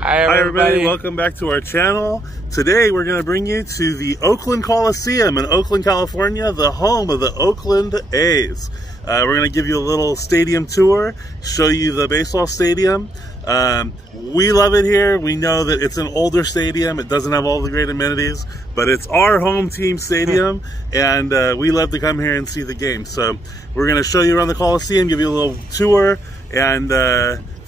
Hi everybody, welcome back to our channel. Today we're going to bring you to the Oakland Coliseum in Oakland, California, the home of the Oakland A's. We're going to give you a little stadium tour, show you the baseball stadium. We love it here. We know that it's an older stadium. It doesn't have all the great amenities, but it's our home team stadium, and we love to come here and see the game. So we're going to show you around the Coliseum, give you a little tour, and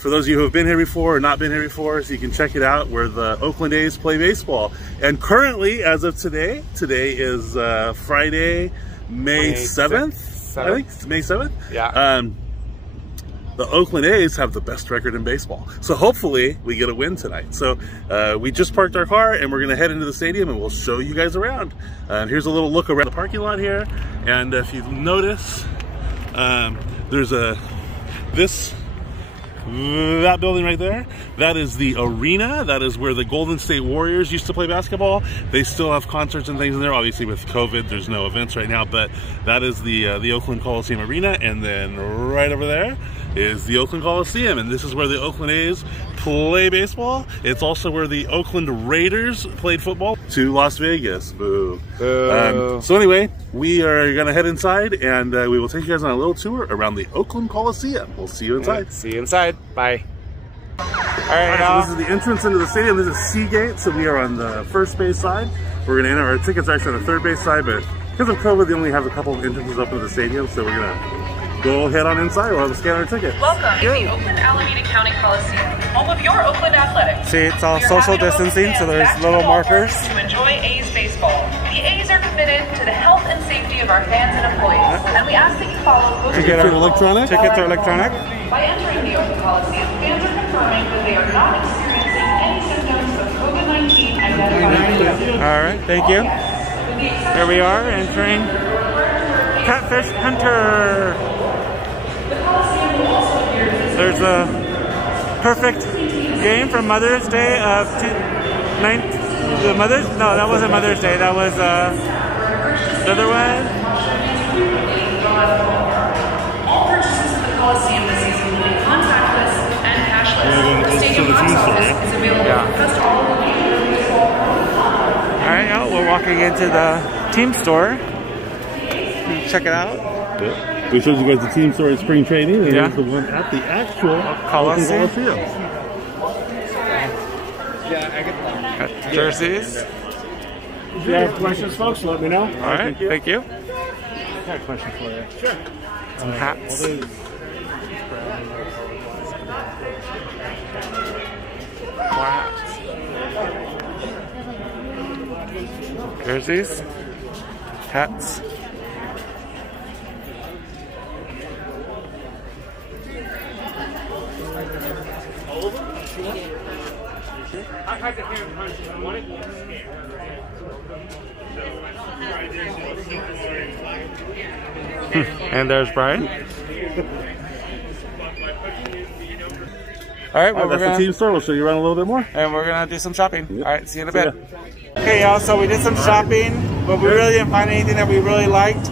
for those of you who have been here before or not been here before, so you can check it out, where the Oakland A's play baseball. And currently, as of today is Friday, May 7th. I think it's May 7th. Yeah. The Oakland A's have the best record in baseball. So hopefully we get a win tonight. So we just parked our car and we're gonna head into the stadium and we'll show you guys around. Here's a little look around the parking lot here. And if you notice, there's that building right there, that is the arena. That is where the Golden State Warriors used to play basketball. They still have concerts and things in there. Obviously with COVID, there's no events right now, but that is the Oakland Coliseum arena. And then right over there is the Oakland Coliseum, and this is where the Oakland A's play baseball. It's also where the Oakland Raiders played football to Las Vegas. Boo. So anyway, we are gonna head inside and we will take you guys on a little tour around the Oakland Coliseum. We'll see you inside. Right, see you inside. Bye. All right, so this is the entrance into the stadium. This is C-Gate, so we are on the first base side. We're gonna enter. Our tickets are actually on the third base side, but because of COVID, they only have a couple of entrances open to the stadium, so we're gonna go head on inside. We'll have to scan our ticket. Welcome to the Oakland Alameda County Coliseum, home of your Oakland Athletics. See, it's all social distancing, so there's little markers. To enjoy A's baseball. The A's are committed to the health and safety of our fans and employees, and we ask that you follow. Tickets are electronic. Tickets are electronic. By entering the Oakland Coliseum, fans are confirming that they are not experiencing any symptoms of COVID-19 identified. All right, thank you. Here we are entering Catfish Hunter. There's a perfect game for Mother's Day of No, that wasn't Mother's Day. That was the other one. All purchases in the Coliseum this season will be contactless and cashless. The stadium box office is available for customers. All right, now we're walking into the team store. Check it out. Yeah. We showed you guys the team store at spring training, and here's the one at the actual Coliseum. Got jerseys. If you have questions, folks, let me know. All right, thank you. I got a question for you. Sure. Some hats. More hats. Jerseys. Hats. And there's Brian. All right, well, that's the team store. We'll show you around a little bit more. And we're going to do some shopping. Yep. All right, see you in a bit. Okay, y'all, so we did some shopping, but we really didn't find anything that we really liked.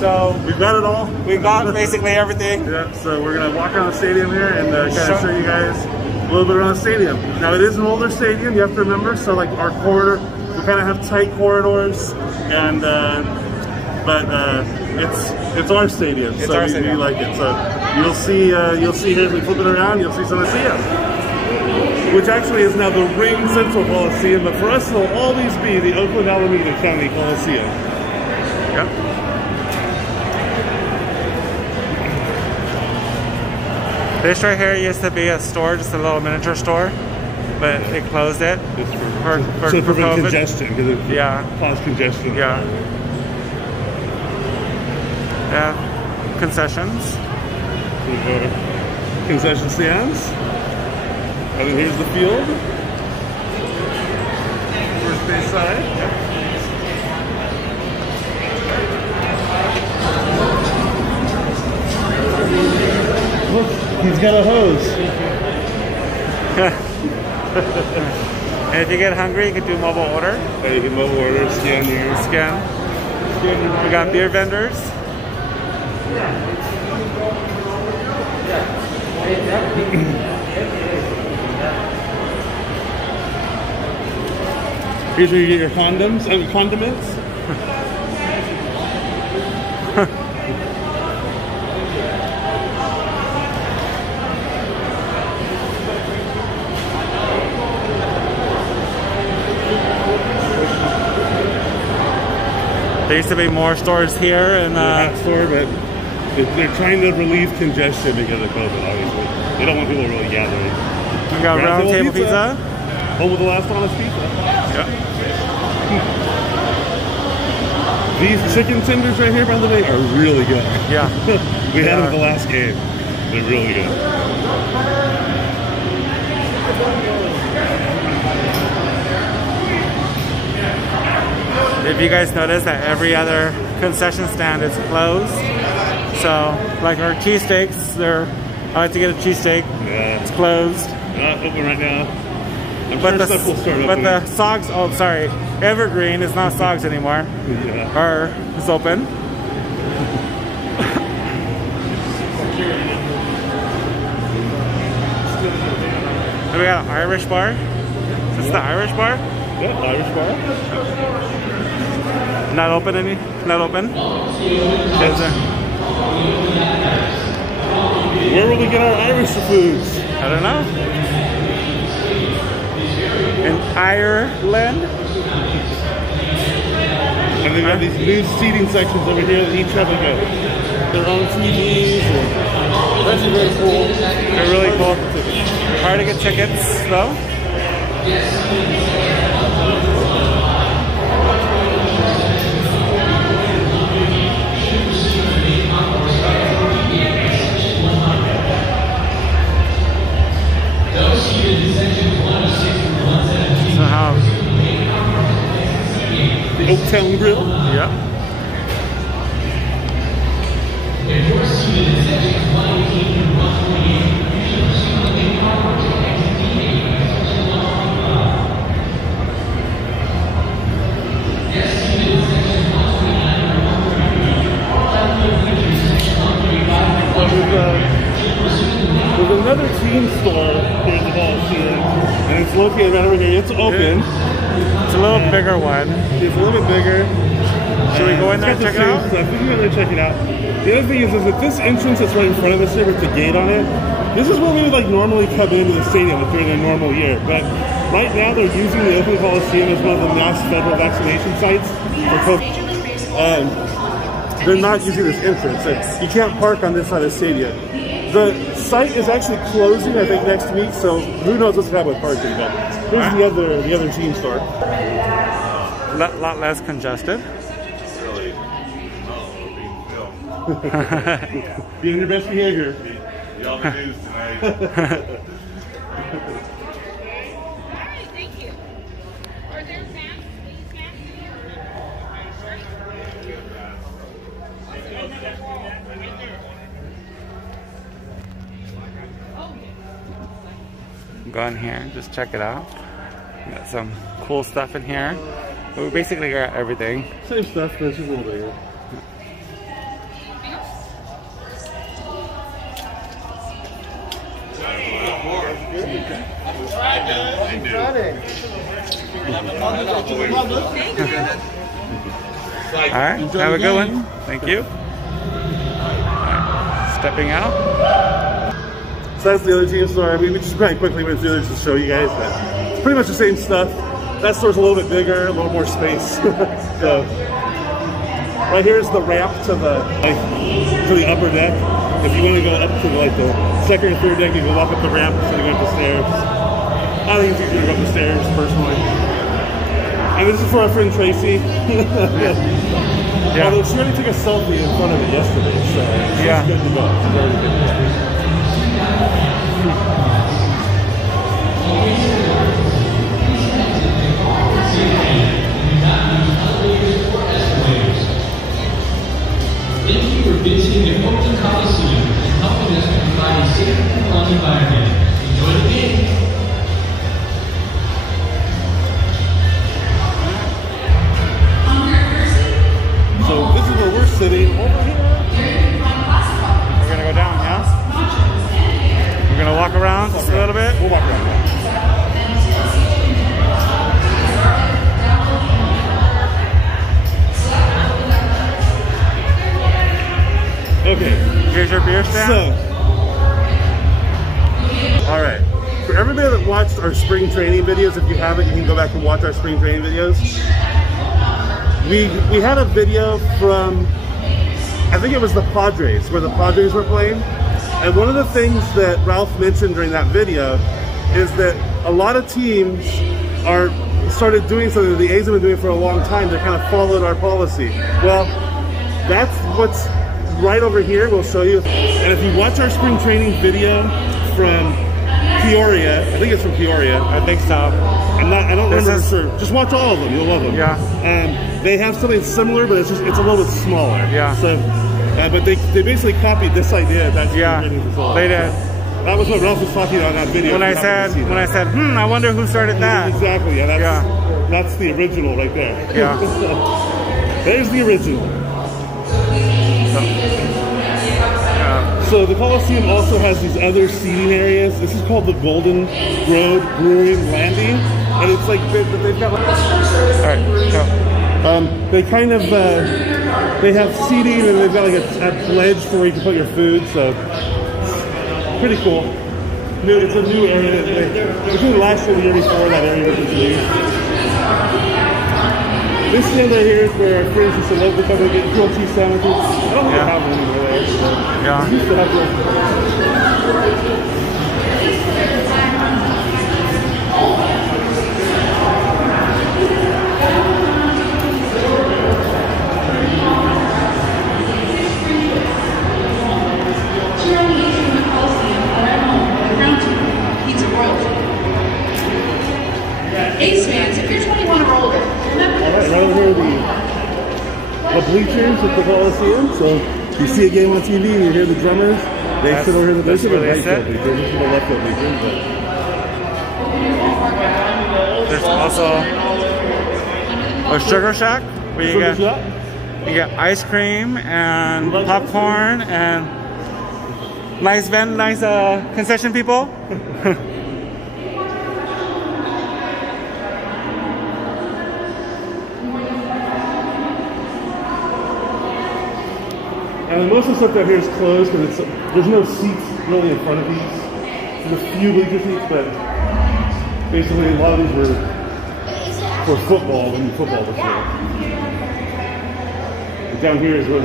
So we got it all. We got basically everything. Yeah, so we're going to walk around the stadium here and kind of show you guys a little bit around the stadium. Now, it is an older stadium, you have to remember. So like our corridor, we kind of have tight corridors, and but it's our stadium, it's so our we stadium. like it. So you'll see here as we flip it around, you'll see some of the stadium, which actually is now the Ring Central Coliseum, but for us it'll always be the Oakland Alameda County Coliseum. Yep. This right here used to be a store, just a little miniature store, but they closed it for prevent COVID. Congestion, because it caused congestion. Yeah. Yeah. Concessions. Concession stands. And then here's the field. First base side. Look, he's got a hose. And if you get hungry, you can do mobile order. You can mobile order, scan here. Scan. We got beer vendors. Here's where you get your condiments. There used to be more stores here, and hat store, but they're trying to relieve congestion because of COVID. Obviously, they don't want people really gathering. We got Round Table Pizza. Home of the last honest pizza. Yeah. These chicken tenders right here, by the way, are really good. Yeah. We had them at the last game. They're really good. If you guys notice that every other concession stand is closed, so like our cheesesteaks, I like to get a cheesesteak. Yeah. It's closed. Not open right now. But the Sogs, oh sorry, Evergreen is not Sogs anymore. Yeah. Or it's open. And we got an Irish bar. Is this the Irish bar? Yeah, Irish bar. Not open any? Not open? Where will we get our Irish foods? I don't know. In Ireland? And they've got these new seating sections over here that each have like their own TVs. And that's very cool. They're really cool. Hard to get tickets though. The Oaktown Grill. Yeah. There's another team store here at the Coliseum, and it's located right over here. It's open. It's a little bigger one. It's a little bit bigger. Should we go in there and check it out? I think we can go there and check it out. The other thing is that this entrance that's right in front of us here with the gate on it, this is where we would like normally come into the stadium during a normal year. But right now they're using the Oakland Coliseum as one of the mass federal vaccination sites for COVID. They're not using this entrance. You can't park on this side of the stadium. The site is actually closing, I think, next week, so who knows what's going to happen with parking. But here's the other team store. A lot less congested. Be on your best behavior. Y'all the news tonight. Go in here and just check it out. Got some cool stuff in here. We basically got everything. Same stuff, but it's just a little bigger. Alright, have a good one. Thank you. Right, stepping out. So that's the other team store. I mean, we just kind of quickly went through this to show you guys that it's pretty much the same stuff. That store's a little bit bigger, a little more space. So right here is the ramp to the upper deck. If you want to go up to the second or third deck, you can walk up the ramp instead of going up the stairs. I think it's easier to go up the stairs personally. And this is for our friend Tracy. Yeah. Although she already took a selfie in front of it yesterday, so she's good to go. Very good. Thank you for visiting the Oakland Coliseum and helping us to provide a safe and fun environment. Enjoy the game. So this is where we're sitting over here. We're gonna go down, yeah? We're gonna walk around. understand. So, all right. For everybody that watched our spring training videos, if you haven't, you can go back and watch our spring training videos. We had a video from, I think it was the Padres, where the Padres were playing. And one of the things that Ralph mentioned during that video is that a lot of teams started doing something that the A's have been doing for a long time. They kind of followed our policy. Well, that's what's right over here. We'll show you. And if you watch our spring training video from Peoria, I think it's from Peoria. I think so. I don't remember for sure. Just watch all of them. You'll love them. Yeah. They have something similar, but it's a little bit smaller. Yeah. So, but they basically copied this idea. That's yeah. They did. That was what Ralph was talking about in that video. When I said, I wonder who started that. Exactly. Yeah. That's the original right there. Yeah. There's the original. So the Coliseum also has these other seating areas. This is called the Golden Road Brewing Landing, and it's like they've got like. All right. Go. They kind of they have seating, and they've got like a ledge for where you can put your food. So pretty cool. It's a new area. Between last year and the year before, that area was introduced. This stand right here is where our friends used to love to come and get grilled cheese sandwiches. I don't think they have them anymore there. So yeah. Used to have them. A's fans, if you're 21 or older, remember Alright, right over here the bleachers at the Coliseum. So you see a game on TV and you hear the drummers. They sit over here in the bleachers. This is the left field bleachers. There's also a Sugar Shack where you get ice cream and popcorn and nice concession people. And most of the stuff down here is closed, but there's no seats really in front of these. There's a few bleacher seats, but basically a lot of these were for football when football was there. And down here is where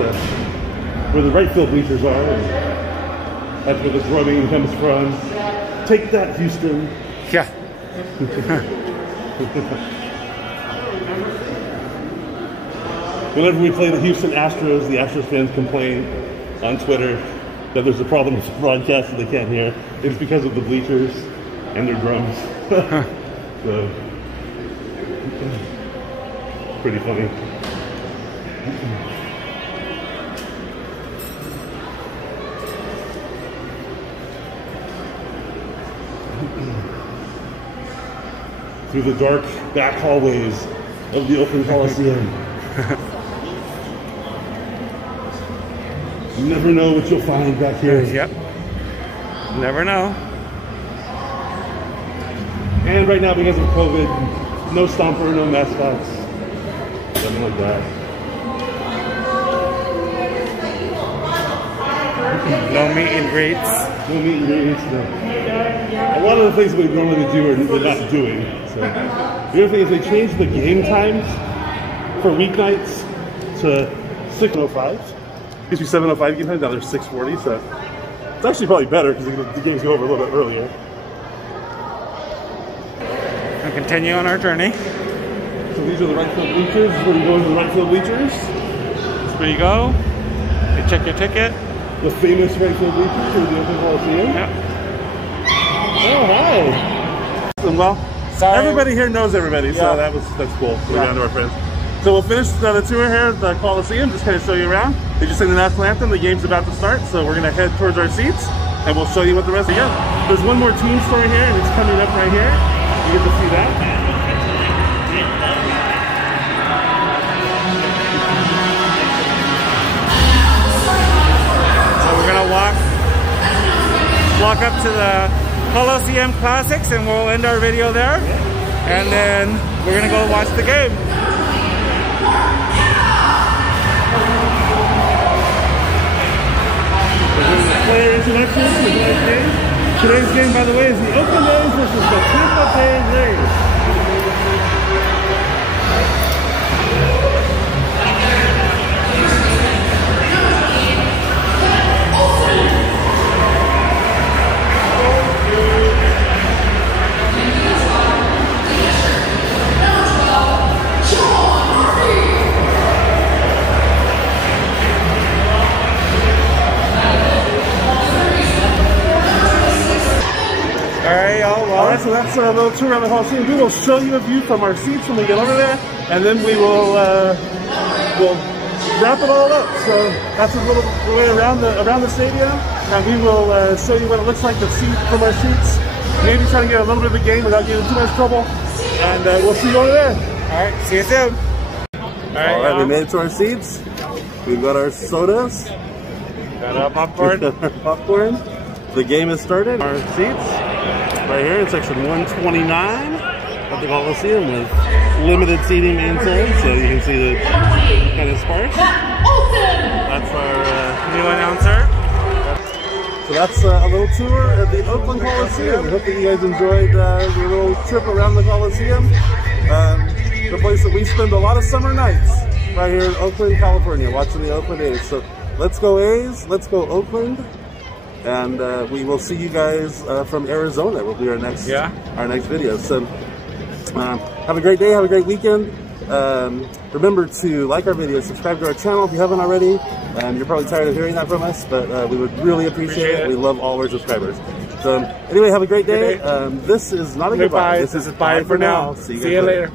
the right field bleachers are, and that's where the drumming comes from. Take that, Houston. Yeah. Whenever we play the Houston Astros, the Astros fans complain on Twitter that there's a problem with the broadcast that they can't hear. It's because of the bleachers and their drums. So, pretty funny. Through the dark back hallways of the Oakland Coliseum. You never know what you'll find back here. Yep. Never know. And right now, because of COVID, no stomper, no mascots, something like that. No meet and greets. No meet and greets. No. A lot of the things we normally do we're not doing. So the other thing is they changed the game times for weeknights to 6:05. Used to be 7:05 game time, now they're 6:40, so it's actually probably better because the games go over a little bit earlier. We'll continue on our journey. So these are the right field bleachers. This is where you go into the right field bleachers. That's where you go. You check your ticket. The famous right field bleachers for the Oakland Coliseum. Yep. Oh, hi. Well, sorry. Everybody here knows everybody, so Yeah. that's cool. We're down to our friends. So we'll finish the tour here at the Coliseum, just kind of show you around. They just sang the national anthem, the game's about to start, so we're gonna head towards our seats and we'll show you what the rest of the game. There's one more team story here and it's coming up right here. You get to see that. So we're gonna walk up to the Coliseum Classics and we'll end our video there. And then we're gonna go watch the game. player introductions for tonight's game. Today's game, by the way, is the Oakland A's versus the Tampa Bay Rays. Alright, so that's a little tour around the Coliseum. We will show you a view from our seats when we get over there, and then we will we'll wrap it all up. So that's a little way around the stadium, and we will show you what it looks like to see from our seats. Maybe try to get a little bit of the game without getting too much trouble, and we'll see you over there. Alright, see you soon. Alright, we made it to our seats. We've got our sodas. Got our popcorn. Popcorn. The game has started. Our seats. Right here in section 129 of the Coliseum with limited seating inside, so you can see the kind of sparse. That's our new announcer. So that's a little tour of the Oakland Coliseum. We hope that you guys enjoyed your little trip around the Coliseum. The place that we spend a lot of summer nights right here in Oakland, California, watching the Oakland A's. So let's go A's, let's go Oakland. And we will see you guys from Arizona. Will be our next video. So have a great day. Have a great weekend. Remember to like our video, subscribe to our channel if you haven't already. You're probably tired of hearing that from us, but we would really appreciate it. We love all our subscribers. So anyway, have a great day. This is not a goodbye. This is bye for now. See you later.